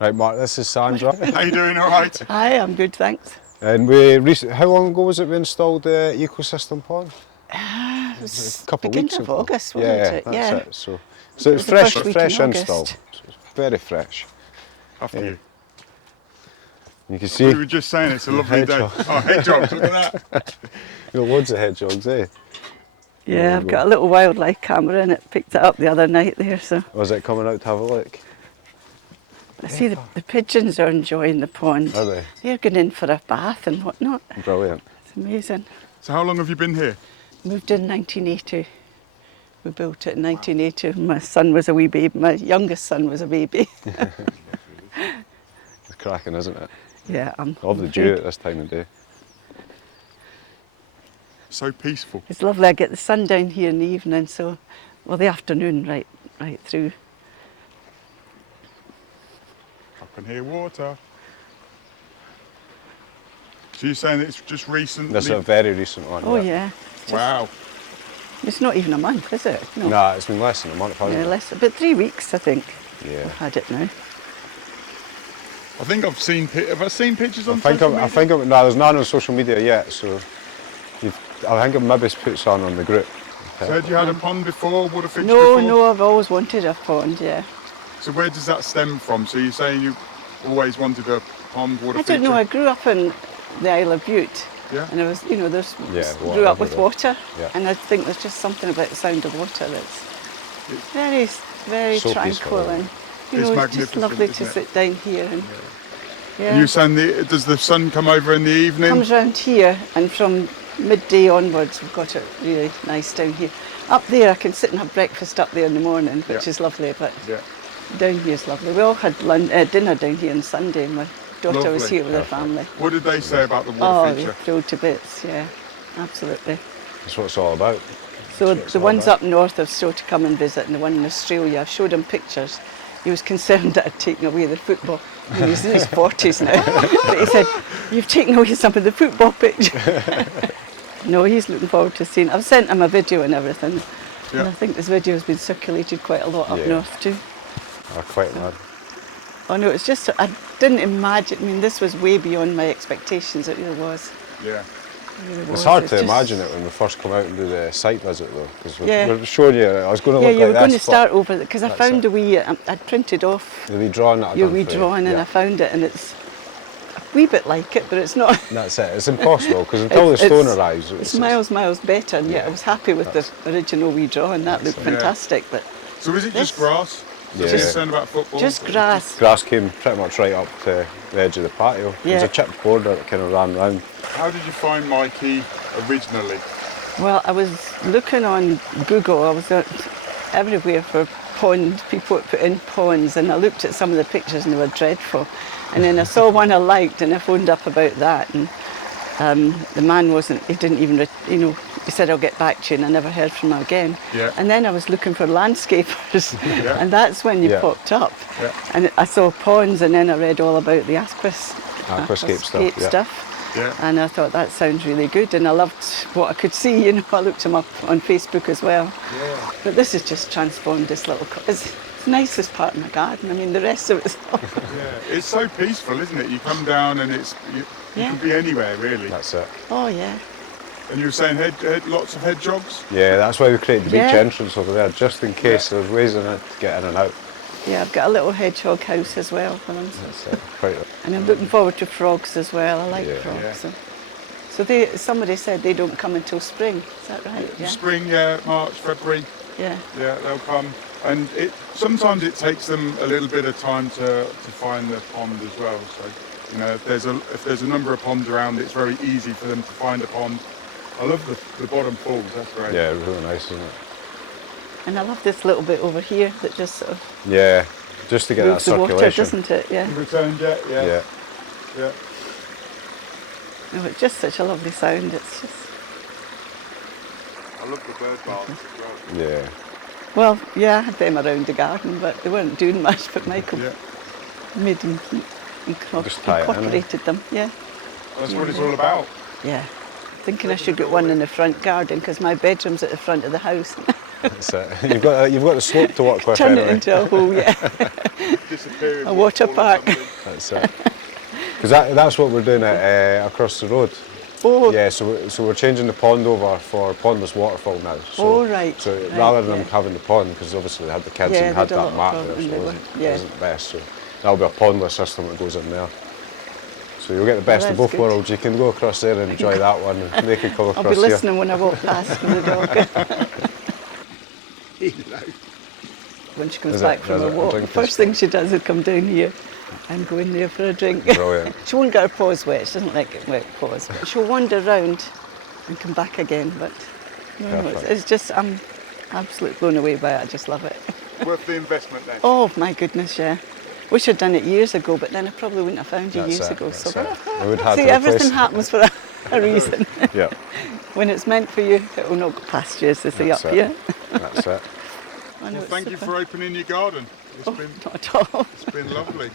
Right, Mark, this is Sandra. How you doing? All right? Hi, I'm good, thanks. And how long ago was it we installed the ecosystem pond? It was A couple of weeks ago. August, wasn't it? That's Yeah. it. So It it's was the first week in fresh install. August. So it's very fresh. After you. You can We see were just saying it's a lovely day. hedgehog. Oh, hedgehogs, look at that. you know, loads of hedgehogs, eh? Yeah, I've got a little wildlife camera and it picked it up the other night there, so. Was it coming out to have a look? I see the pigeons are enjoying the pond. Are they? They're going in for a bath and whatnot. Brilliant. It's amazing. So how long have you been here? Moved in 1980. We built it in 1980. My son was a wee baby. My youngest son was a baby. It's cracking, isn't it? Yeah, Lovely dew at this time of day. So peaceful. It's lovely. I get the sun down here in the evening, so, well, the afternoon right through. I can hear water. So you're saying it's just recently? This is a very recent one. Oh yeah. Wow. It's not even a month, is it? No. Nah, it's been less than a month, hasn't Yeah, it? less, about 3 weeks, I think. Yeah. I've had it now. I think I've seen. Have I seen pictures on I think social media? no, there's none on social media yet, so I think I've maybe put some on the group. So had you had a pond before, water feature No, before? no, I've always wanted a pond, yeah. So where does that stem from? So you're saying you always wanted a pond, water I feature? don't know, I grew up in the Isle of Bute. Yeah. And I was, you know, Yeah, grew up with everywhere. water. Yeah. And I think there's just something about the sound of water that's very, very So tranquil. peaceful, And, you It's know, it's just magnificent, lovely isn't to it? sit down here. And, yeah. And you're saying does the sun come over in the evening? Comes round here, and from midday onwards we've got it really nice down here. Up there I can sit and have breakfast up there in the morning, which Yeah. is lovely, but Yeah. down here is lovely. We all had dinner down here on Sunday. My daughter was Lovely. here with her family. What did they say about the Oh, water they feature? thrilled to bits, yeah, absolutely. That's what it's all about. So That's the all ones about. up north have still to come and visit, and the one in Australia, I showed him pictures. He was concerned that I'd taken away the football. I mean, he's in his 40s now. But he said, "You've taken away some of the football pictures." No, he's looking forward to seeing. I've sent him a video and everything. Yeah. And I think this video has been circulated quite a lot up Yeah. north too. Quite mad. Oh no, it's just, I didn't imagine, I mean, this was way beyond my expectations, it really was. Yeah. It really was. It's hard to just- imagine it when we first come out and do the site visit though, because Yeah. we're showing you I was going to Yeah, look you were like going this, to start over, because I that's found it. a wee, I'd printed off but the wee drawing that I've your done wee for you. drawing and Yeah. I found it, and it's a wee bit like it, but it's not. That's it. It's impossible because until the stone arrives, It's miles better, and yet Yeah, I was happy with the original wee drawing. That looked it. fantastic, but So is it just This- grass? Yeah. Just concerned about football? just grass. grass came pretty much right up to the edge of the patio. There was Yeah. a chipped border that kind of ran round. How did you find Mikey originally? Well, I was looking on Google, I was everywhere for pond, people that put in ponds, and I looked at some of the pictures and they were dreadful. And then I saw one I liked and I phoned up about that, and the man he didn't even, he said, "I'll get back to you," and I never heard from him again. Yeah. And then I was looking for landscapers, Yeah. and that's when you Yeah. popped up. Yeah. And I saw ponds, and then I read all about the Aquascape stuff, yeah. Yeah. And I thought that sounds really good, and I loved what I could see. I looked him up on Facebook as well. Yeah. But this has just transformed this little. It's the nicest part of my garden. I mean, the rest of it's. Yeah. It's so peaceful, isn't it? You come down and you Yeah. can be anywhere really. That's it. Oh yeah. And you were saying lots of hedgehogs? Yeah, that's why we created the beach Yeah. entrance over there, just in case there's ways in it to get in and out. Yeah, I've got a little hedgehog house as well for them. That's it. Quite. And I'm looking forward to frogs as well. I like Yeah. frogs. Yeah. So somebody said they don't come until spring. Is that right? Yeah. Spring, yeah, March, February, Yeah. yeah, they'll come. And sometimes it takes them a little bit of time to find the pond as well. So, if there's a number of ponds around, it's very easy for them to find a pond. I love the bottom pools, that's great. Yeah, really nice, isn't it? And I love this little bit over here that just sort of Yeah, just to get that moves the water, circulation. doesn't it? Yeah. Return jet, yeah. Yeah. Yeah. No, it's just such a lovely sound. It's just. I love the bird baths as well. Yeah. Well, yeah, I had them around the garden, but they weren't doing much. But Michael Yeah. made them, Just tie it in, eh? incorporated them. Yeah, That's what it's all about. yeah. Thinking I should get one in the front garden because my bedroom's at the front of the house. That's it. You've got the slope to work with Turn anyway. it into a hole, yeah. Disappear in A water waterfall or park. something. That's it. Because that's what we're doing at, across the road. Oh, Yeah, so we're changing the pond over for pondless waterfall now. So, Oh, right, So right, rather than yeah. having the pond, because obviously they had the kids Yeah, and had they had a that lot mat of there, problem, so they it were- wasn't, yeah. wasn't the best. So that'll be a pondless system that goes in there. So you'll get the best of that's both good. worlds. You can go across there and enjoy that one, and they can come I'll across be here. listening when I walk past with the dog. When she comes Is back it? from Is her it? walk, Drink the first this. thing she does is come down here and go in there for a drink. Brilliant. She won't get her paws wet, she doesn't like it wet paws, but she'll wander around and come back again. But no, Perfect. it's just, I'm absolutely blown away by it, I just love it. Worth the investment then. Oh my goodness, yeah. Wish I'd done it years ago, but then I probably wouldn't have found you That's years it, ago. that's So it. We would have see, to everything replace- happens for a reason. Yeah, When it's meant for you, it will not go past you, as they say that's up it. here. That's it. I know Well, it's thank you super. for opening your garden. It's Oh, been not at all. it's been lovely.